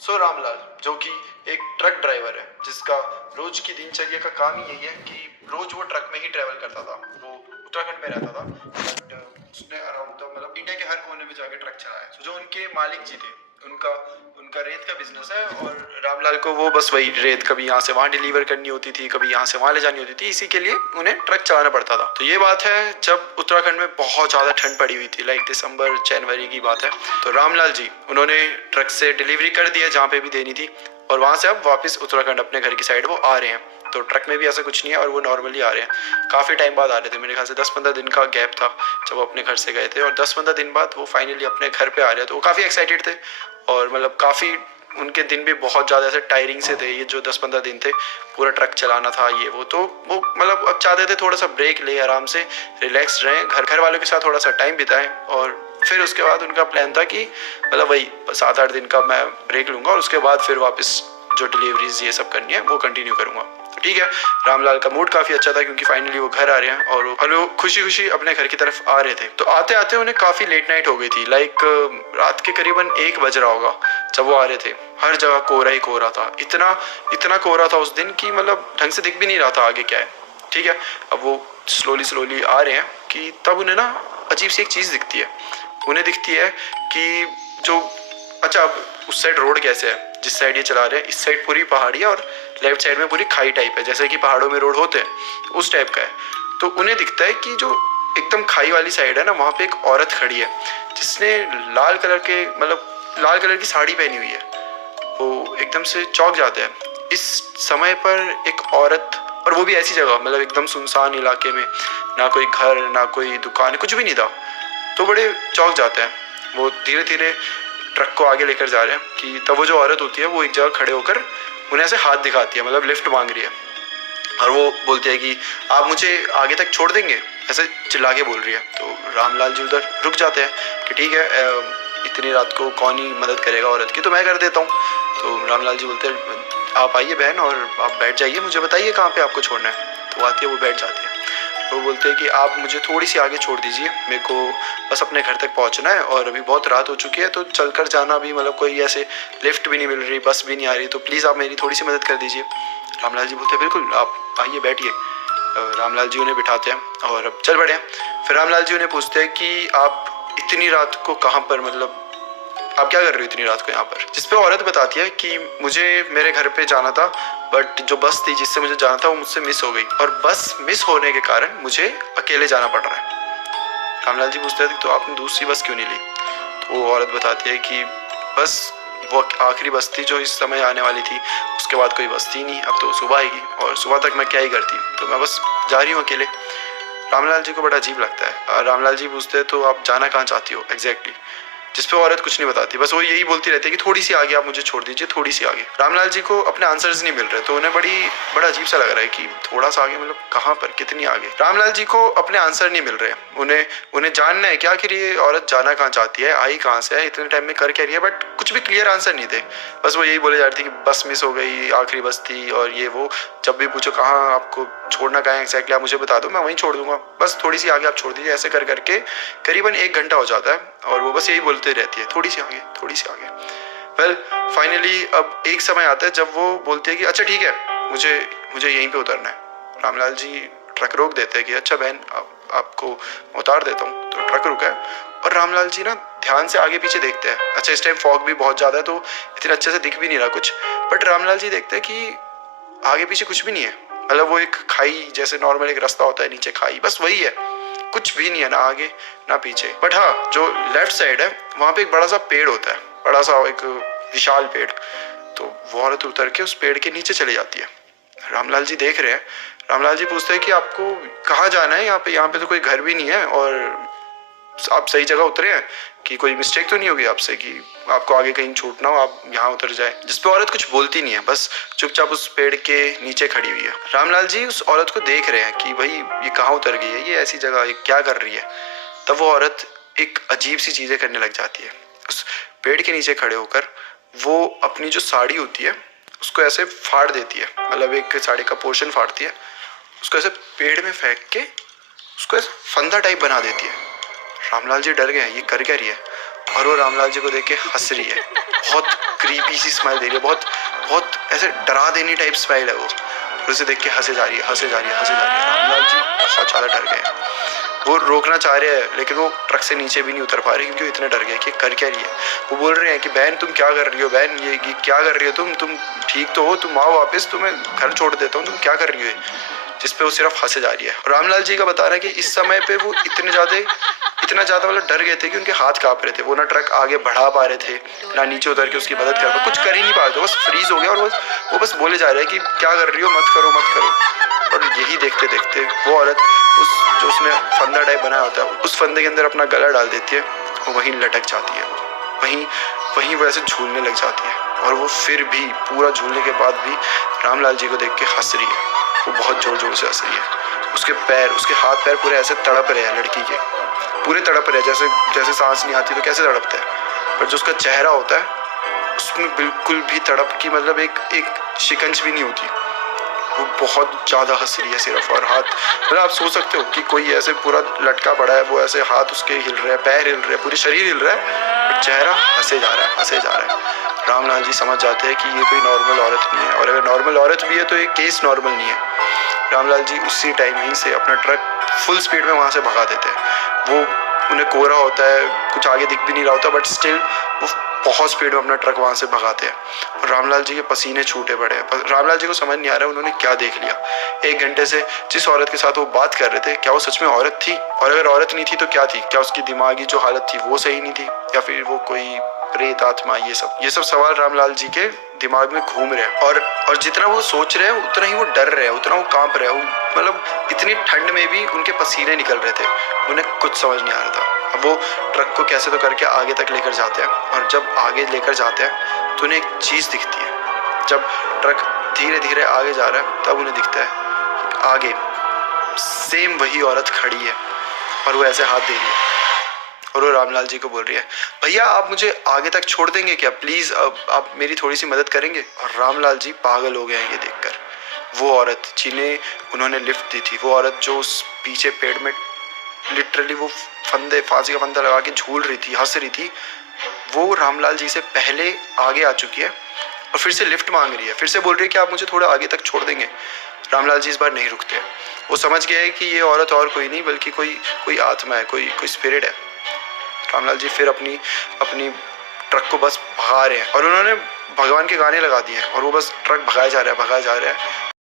रामलाल जो कि एक ट्रक ड्राइवर है, जिसका रोज की दिनचर्या का काम ही यही है कि रोज वो ट्रक में ही ट्रेवल करता था। वो उत्तराखंड में रहता था, बट उसने अराउंड मतलब इंडिया के हर कोने में जाके ट्रक चलाया। जो उनके मालिक जी थे, उनका उनका रेत का बिजनेस है, और रामलाल को वो बस वही रेत कभी यहाँ से वहाँ डिलीवर करनी होती थी, कभी यहाँ से वहाँ ले जानी होती थी। इसी के लिए उन्हें ट्रक चलाना पड़ता था। तो ये बात है जब उत्तराखंड में बहुत ज्यादा ठंड पड़ी हुई थी, लाइक दिसंबर जनवरी की बात है। तो रामलाल जी उन्होंने ट्रक से डिलीवरी कर दी है जहाँ पे भी देनी थी, और वहां से अब वापस उत्तराखंड अपने घर की साइड वो आ रहे हैं। तो ट्रक में भी ऐसा कुछ नहीं है, और वो नॉर्मली आ रहे हैं। काफ़ी टाइम बाद आ रहे थे, मेरे ख्याल से 10-15 दिन का गैप था जब वो अपने घर से गए थे, और 10-15 दिन बाद वो फाइनली अपने घर पे आ रहे हैं। तो वो काफ़ी एक्साइटेड थे, और मतलब काफ़ी उनके दिन भी बहुत ज़्यादा ऐसे टायरिंग से थे। ये जो 10-15 दिन थे, पूरा ट्रक चलाना था ये वो, तो वो मतलब अब चाहते थे थोड़ा सा ब्रेक ले, आराम से रिलैक्स रहें, घर वालों के साथ थोड़ा सा टाइम बिताएं। और फिर उसके बाद उनका प्लान था कि मतलब वही 7-8 दिन का मैं ब्रेक लूंगा, और उसके बाद फिर वापस जो डिलीवरीज ये सब करनी है वो कंटिन्यू करूंगा। तो ठीक है, रामलाल का मूड काफी अच्छा था क्योंकि फाइनली वो घर आ रहे हैं, और वो खुशी खुशी अपने घर की तरफ आ रहे थे। तो आते आते उन्हें काफी लेट नाइट हो गई थी, लाइक रात के करीबन 1 बज रहा होगा जब वो आ रहे थे। हर जगह कोहरा ही कोहरा था, इतना इतना कोहरा था उस दिन कि मतलब ढंग से दिख भी नहीं रहा था आगे क्या है। ठीक है, अब वो स्लोली आ रहे हैं कि तब उन्हें ना अजीब सी एक चीज दिखती है। उन्हें दिखती है कि जो अच्छा, अब उस साइड रोड कैसे है, जिस साइड ये चला रहे हैं, इस साइड पूरी पहाड़ी है, और लेफ्ट साइड में पूरी खाई टाइप है, जैसे कि पहाड़ों में रोड होते हैं उस टाइप का है। तो उन्हें दिखता है कि जो एकदम खाई वाली साइड है ना, वहाँ पे एक औरत खड़ी है जिसने लाल कलर के मतलब लाल कलर की साड़ी पहनी हुई है। वो एकदम से चौंक जाते हैं इस समय पर। एक औरत, और वो भी ऐसी जगह मतलब एकदम सुनसान इलाके में, ना कोई घर ना कोई दुकान, कुछ भी नहीं था। तो बड़े चौंक जाते हैं। वो धीरे धीरे ट्रक को आगे लेकर जा रहे हैं कि तब वो जो औरत होती है वो एक जगह खड़े होकर उन्हें ऐसे हाथ दिखाती है, मतलब लिफ्ट मांग रही है। और वो बोलती है कि आप मुझे आगे तक छोड़ देंगे, ऐसे चिल्ला के बोल रही है। तो रामलाल जी उधर रुक जाते हैं कि ठीक है, इतनी रात को कौन ही मदद करेगा औरत की, तो मैं कर देता हूँ। तो रामलाल जी बोलते हैं आप आइए बहन, और आप बैठ जाइए, मुझे बताइए कहाँ पे आपको छोड़ना है। तो आती है, वो बैठ जाती है। वो बोलते हैं कि आप मुझे थोड़ी सी आगे छोड़ दीजिए, मेरे को बस अपने घर तक पहुंचना है, और अभी बहुत रात हो चुकी है, तो चलकर जाना भी मतलब कोई ऐसे लिफ्ट भी नहीं मिल रही, बस भी नहीं आ रही, तो प्लीज़ आप मेरी थोड़ी सी मदद कर दीजिए। रामलाल जी बोलते हैं बिल्कुल, आप आइए बैठिए। रामलाल जी उन्हें बिठाते हैं और अब चल पड़े हैं। फिर रामलाल जी उन्हें पूछते हैं कि आप इतनी रात को कहाँ पर, मतलब आप क्या कर रहे हो इतनी रात को यहाँ पर। जिसपे औरत बताती है कि मुझे मेरे घर पे जाना था, बट जो बस थी जिससे मुझे जाना था वो मुझसे मिस हो गई, और बस मिस होने के कारण मुझे अकेले जाना पड़ रहा है। रामलाल जी पूछते हैं तो आपने दूसरी बस क्यों नहीं ली। तो वो औरत बताती है कि बस वो आखिरी बस थी जो इस समय आने वाली थी, उसके बाद कोई बस थी नहीं, अब तो सुबह आएगी, और सुबह तक मैं क्या ही करती, तो मैं बस जा रही हूँ अकेले। रामलाल जी को बड़ा अजीब लगता है। रामलाल जी पूछते हैं तो आप जाना कहाँ चाहती हो एग्जैक्टली। जिस पे औरत कुछ नहीं बताती, बस वो यही बोलती रहती है कि थोड़ी सी आगे आप मुझे छोड़ दीजिए, थोड़ी सी आगे। रामलाल जी को अपने आंसर्स नहीं मिल रहे, तो उन्हें बड़ा अजीब सा लग रहा है कि थोड़ा सा आगे मतलब कहाँ पर, कितनी आगे। रामलाल जी को अपने आंसर नहीं मिल रहे। उन्हें उन्हें जानना है कि आखिर ये औरत जाना कहाँ चाहती है, आई कहाँ से है, इतने टाइम में कर क्या रही है, बट कुछ भी क्लियर आंसर नहीं थे। बस वो यही बोले जा रही थी कि बस मिस हो गई, आखिरी बस थी, और ये वो। जब भी पूछो कहाँ आपको छोड़ना, कहाँ एग्जैक्टली आप मुझे बता दो, मैं वहीं छोड़ दूंगा, बस थोड़ी सी आगे आप छोड़ दीजिए। ऐसे कर करके करीबन 1 घंटा हो जाता है, और वो बस यही बोलते रहती है थोड़ी सी आगे, थोड़ी सी आगे। वेल फाइनली अब एक समय आता है जब वो बोलती है कि अच्छा ठीक है, मुझे मुझे यहीं पे उतरना है। रामलाल जी ट्रक रोक देते हैं कि अच्छा बहन, आपको उतार देता हूँ। तो ट्रक रुका है, और रामलाल जी ना ध्यान से आगे पीछे देखते हैं। अच्छा इस टाइम फॉग भी बहुत ज़्यादा है, तो इतने अच्छे से दिख भी नहीं रहा कुछ, बट रामलाल जी देखते हैं कि आगे पीछे कुछ भी नहीं है। मतलब वो एक खाई जैसे नॉर्मल एक रास्ता होता है, नीचे खाई, बस वही है, कुछ भी नहीं है, ना आगे ना पीछे। बट हाँ, जो लेफ्ट साइड है वहाँ पे एक बड़ा सा पेड़ होता है, बड़ा सा एक विशाल पेड़। तो वो औरत उतर के उस पेड़ के नीचे चली जाती है। रामलाल जी देख रहे हैं। रामलाल जी पूछते हैं कि आपको कहाँ जाना है, यहाँ पे तो कोई घर भी नहीं है, और आप सही जगह उतरे हैं, कि कोई मिस्टेक तो नहीं होगी आपसे कि आपको आगे कहीं छूटना हो, आप यहाँ उतर जाए। जिसपे औरत कुछ बोलती नहीं है, बस चुपचाप उस पेड़ के नीचे खड़ी हुई है। रामलाल जी उस औरत को देख रहे हैं कि भाई ये कहाँ उतर गई है, ये ऐसी जगह, ये क्या कर रही है। तब वो औरत एक अजीब सी चीजें करने लग जाती है। उस पेड़ के नीचे खड़े होकर वो अपनी जो साड़ी होती है उसको ऐसे फाड़ देती है, मतलब एक साड़ी का पोर्शन फाड़ती है, उसको ऐसे पेड़ में फेंक के उसको ऐसे फंदा टाइप बना देती है। रामलाल जी डर गए, ये कर क्या रही है। और वो रामलाल जी को देख के हंस रही है, बहुत क्रीपी सी स्माइल दे रही है, बहुत बहुत ऐसे डरा देनी टाइप स्माइल है वो। उसे देख के हंसे जा रही है, हंसे जा रही है, हंसे जा रही है। रामलाल जी बहुत ज़्यादा डर गए, वो रोकना चाह रहे हैं लेकिन वो ट्रक से नीचे भी नहीं उतर पा रहे क्योंकि वो इतने डर गए कि कर क्या रही है। वो बोल रहे हैं कि बहन तुम क्या कर रही हो, बहन ये क्या कर रही हो तुम ठीक तो हो, तुम आओ वापस, तुम्हें घर छोड़ देता हूँ, तुम क्या कर रही हो। जिस पे वो सिर्फ हंसे जा रही है। रामलाल जी का बताना है कि इस समय पे वो इतना ज़्यादा मतलब डर गए थे कि उनके हाथ काँप रहे थे, वो ना ट्रक आगे बढ़ा पा रहे थे ना नीचे उतर के उसकी मदद कर पा, कुछ कर ही नहीं पा रहे थे, बस फ्रीज हो गया। और वो बस बोले जा रहे हैं कि क्या कर रही हो, मत करो मत करो। और यही देखते देखते वो औरत उस जो उसने फंदा टाइप बनाया होता है उस फंदे के अंदर अपना गला डाल देती है और वहीं लटक जाती है, वहीं वो ऐसे झूलने लग जाती है। और वो फिर भी पूरा झूलने के बाद भी रामलाल जी को देख के हंस रही है, वो बहुत जोर जोर से हंस रही है। उसके हाथ पैर पूरे ऐसे तड़प रहे हैं, लड़की के पूरे तड़प रहे हैं, जैसे सांस नहीं आती तो कैसे तड़पता है। पर जो उसका चेहरा होता है उसमें बिल्कुल भी तड़प की मतलब एक शिकंज भी नहीं होती। वो बहुत ज़्यादा हंस रही है सिर्फ, और हाथ मतलब आप सोच सकते हो कि कोई ऐसे पूरा लटका पड़ा है, वो ऐसे हाथ उसके हिल रहे हैं, पैर हिल रहे हैं, पूरी शरीर हिल रहा है, और चेहरा हंसे जा रहा है, हंसे जा रहा है। रामलाल जी समझ जाते हैं कि ये कोई नॉर्मल औरत नहीं है, और अगर नॉर्मल औरत भी है तो ये केस नॉर्मल नहीं है। रामलाल जी उसी टाइम ही से अपना ट्रक फुल स्पीड में वहाँ से भगा देते हैं। वो उन्हें कोहरा होता है, कुछ आगे दिख भी नहीं रहा होता, बट स्टिल वो बहुत स्पीड में अपना ट्रक वहाँ से भगाते हैं। और रामलाल जी के पसीने छूटे पड़े हैं। रामलाल जी को समझ नहीं आ रहा उन्होंने क्या देख लिया। 1 घंटे से जिस औरत के साथ वो बात कर रहे थे, क्या वो सच में औरत थी, और अगर औरत नहीं थी तो क्या थी? क्या उसकी दिमागी जो हालत थी वो सही नहीं थी, या फिर वो कोई प्रेत आत्मा? ये सब सवाल रामलाल जी के दिमाग में घूम रहे हैं। और जितना वो सोच रहे हैं उतना ही वो डर रहे हैं, उतना वो कांप रहे हैं। मतलब इतनी ठंड में भी उनके पसीने निकल रहे थे, उन्हें कुछ समझ नहीं आ रहा था। अब वो ट्रक को कैसे तो करके आगे तक लेकर जाते हैं, और जब आगे लेकर जाते हैं तो उन्हें एक चीज़ दिखती है। जब ट्रक धीरे धीरे आगे जा रहा है तब उन्हें दिखता है आगे सेम वही औरत खड़ी है, और वो ऐसे हाथ दे रही है, और वो रामलाल जी को बोल रही है, भैया आप मुझे आगे तक छोड़ देंगे क्या प्लीज़, आप मेरी थोड़ी सी मदद करेंगे। और रामलाल जी पागल हो गए हैं ये देखकर। वो औरत जिन्हें उन्होंने लिफ्ट दी थी, वो औरत जो उस पीछे पेड़ में लिटरली वो फांसी का फंदा लगा के झूल रही थी, हंस रही थी, वो रामलाल जी से पहले आगे आ चुकी है और फिर से लिफ्ट मांग रही है, फिर से बोल रही है कि आप मुझे थोड़ा आगे तक छोड़ देंगे। रामलाल जी इस बार नहीं रुकते, वो समझ गए हैं कि ये औरत और कोई नहीं बल्कि कोई आत्मा है, कोई स्पिरिट है। रामलाल जी फिर अपनी ट्रक को बस भगा रहे हैं, और उन्होंने भगवान के गाने लगा दिए हैं, और वो बस ट्रक भगाया जा रहा है।